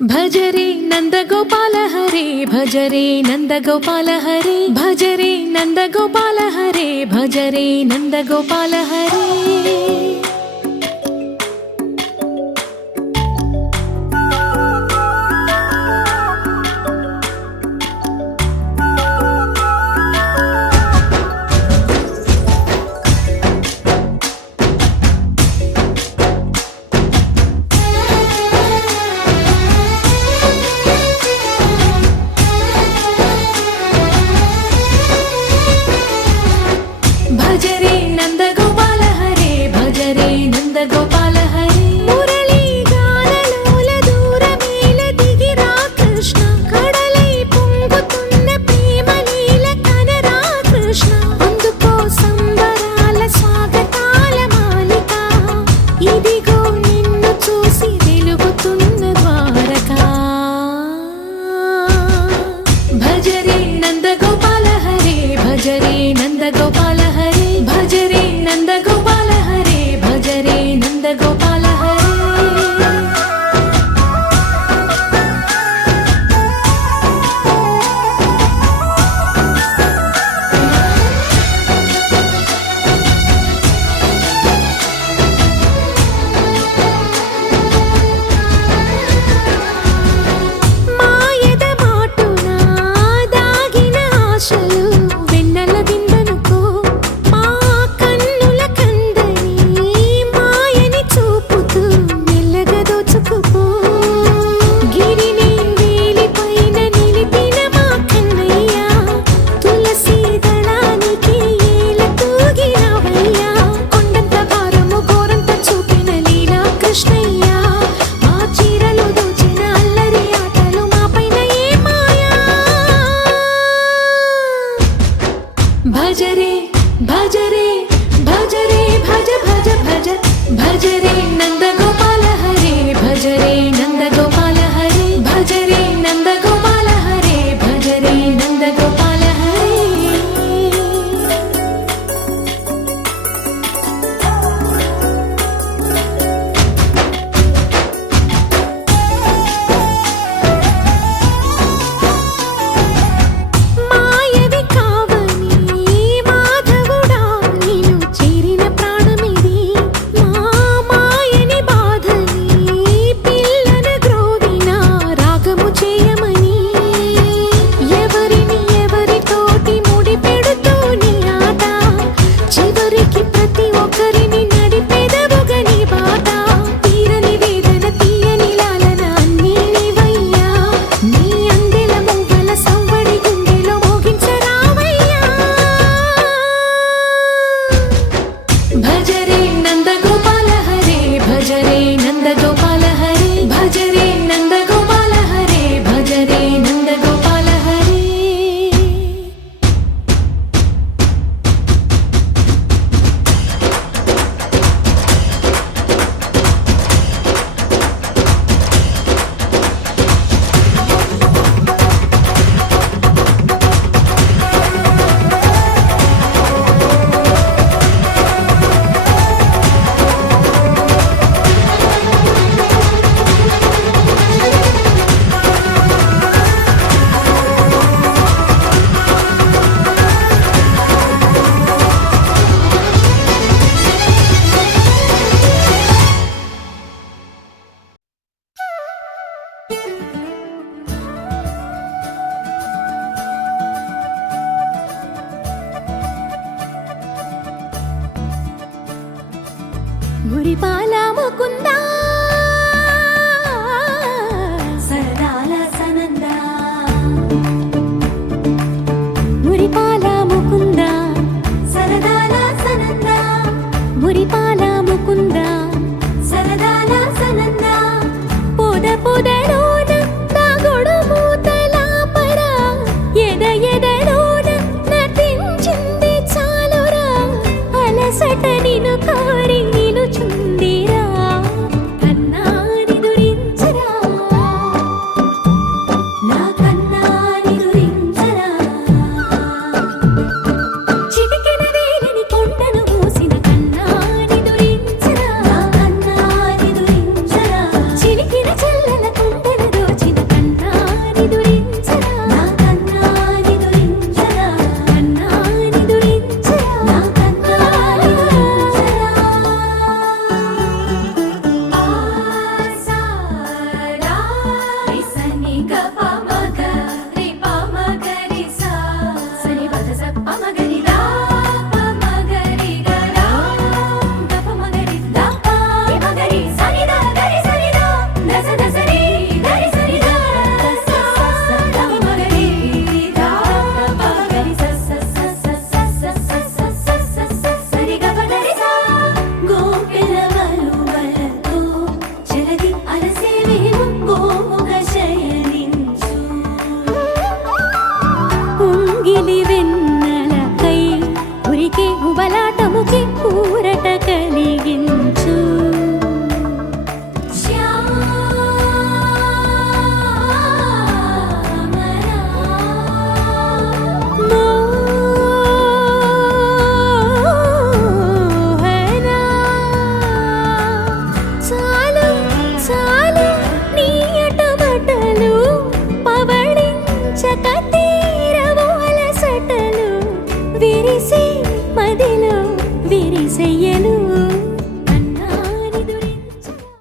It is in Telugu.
భజరే నందగోపాల హరే భజరే నందగోపాల హరే భజరే నందగోపాల హరే భజరే నందగోపాల హరే భజరే నందగోపాల హరే భజరే నందగోపాల హరే మురళీ గానలోల దూరమేల దిగిరా కృష్ణ కడలై పొంగుతున్న ప్రేమ లీల కనరా కృష్ణ అందుకో సంబరాల స్వాగతాల మాలిక ఇదిగో నిన్ను చూసి వెలుగుతున్న ద్వారకా భజరే నందగోపాల హరే భజరే నందగోపాల హరే భజరే నందగోపాల హరే భజరే నందగోపాల హరే మాయద మాటున దాగిన ఆశలు వెన్నెల విందనుకో మా కన్నుల కందని మాయని చూపుతూ మెల్లగా దోచుకుపో గిరిని వేలిపైన నిలిపిన మా కన్నయ్య తులసి దళానికి ఏల తూగినవయ్యా కొండంత భారము గోరంత చూపిన లీలా కృష్ణయ్య మా చీరలు దోచిన అల్లరి ఆటలు మాపైన ఏ మాయా భజరే భజరే భజరే భజ భజ భజ భజరే నందగోపాల హరే భజరే నందగోపాల హరే భజరే నందగోపాల హరే భజరే నందగోపాల హరే మాయవి కావని మాధవుడా నిన్ను చేరిన ప్రాణమిది మా మాయని బాధని పిల్లన గ్రోవిన రాగము చేయమని ఎవరిని ఎవరితోటి ముడి పెడుతూ నీ ఆట చివరికి ప్రతి ఒక్కరిని నడిపెదవుగని బాట తీరని వేదన తీయని లాలన అన్నీ నీవయ్యా నీ అందెల మూగల సవ్వడి గుండెలో మోగించరావయ్యా భజరే నందగోపాల హరే భజరే నందగోపాల